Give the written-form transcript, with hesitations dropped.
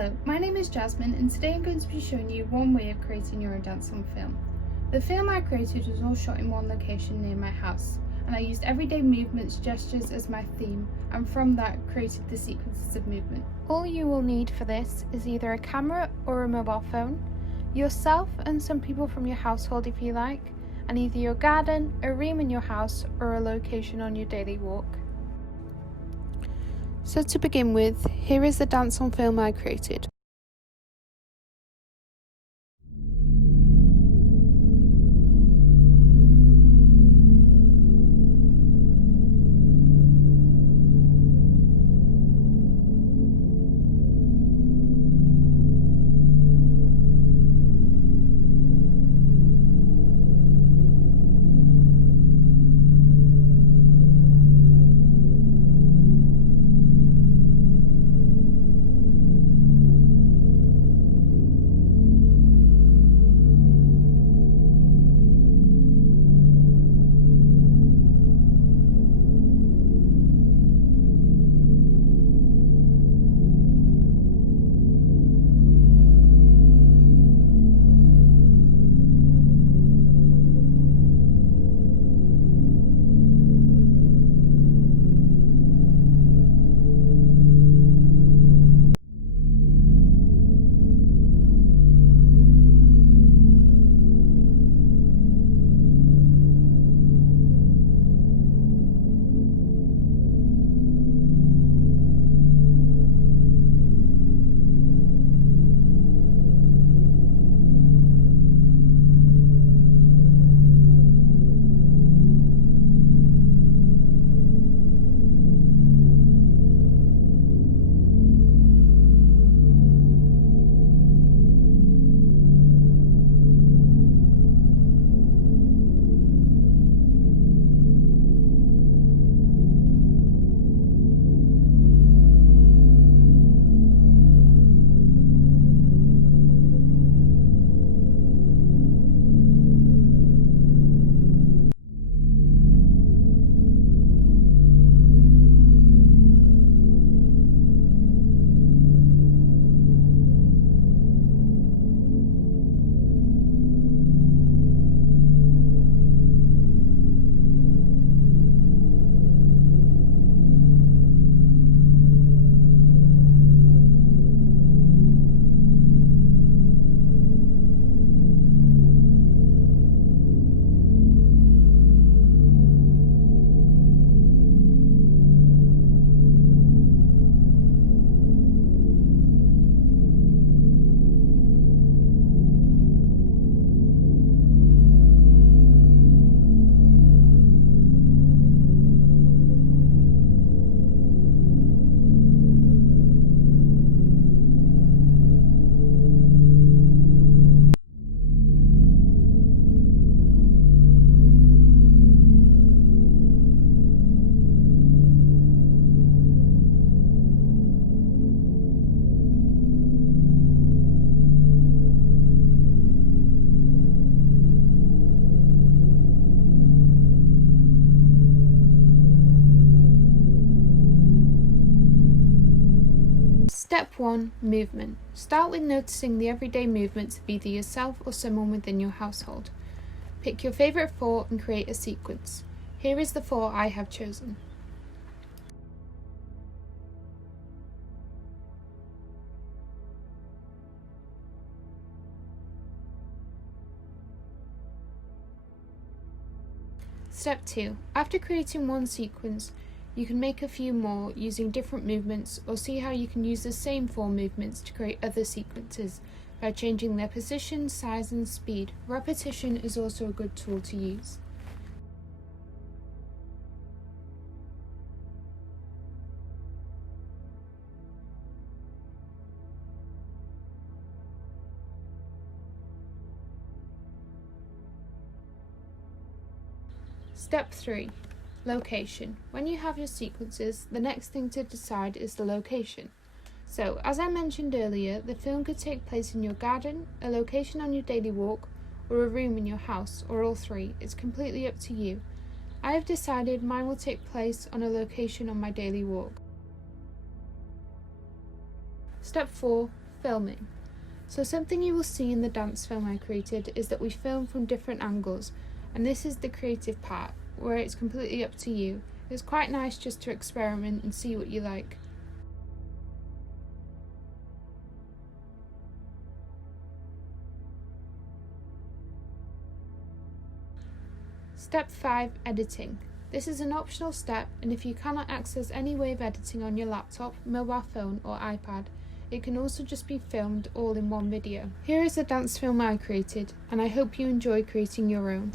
Hello, my name is Jasmine and today I'm going to be showing you one way of creating your own dance on film. The film I created was all shot in one location near my house, and I used everyday movements, gestures as my theme, and from that created the sequences of movement. All you will need for this is either a camera or a mobile phone, yourself and some people from your household if you like, and either your garden, a room in your house, or a location on your daily walk. So to begin with, here is the dance on film I created. Step 1. Movement. Start with noticing the everyday movements of either yourself or someone within your household. Pick your favourite 4 and create a sequence. Here is the 4 I have chosen. Step 2. After creating one sequence, you can make a few more using different movements, or see how you can use the same 4 movements to create other sequences by changing their position, size and speed. Repetition is also a good tool to use. Step 3. Location. When you have your sequences, the next thing to decide is the location. So, as I mentioned earlier, the film could take place in your garden, a location on your daily walk, or a room in your house, or all 3. It's completely up to you. I have decided mine will take place on a location on my daily walk. Step 4. Filming. So something you will see in the dance film I created is that we film from different angles, and this is the creative part, where it's completely up to you. It's quite nice just to experiment and see what you like. Step 5. Editing. This is an optional step, and if you cannot access any way of editing on your laptop, mobile phone or iPad, it can also just be filmed all in one video. Here is a dance film I created, and I hope you enjoy creating your own.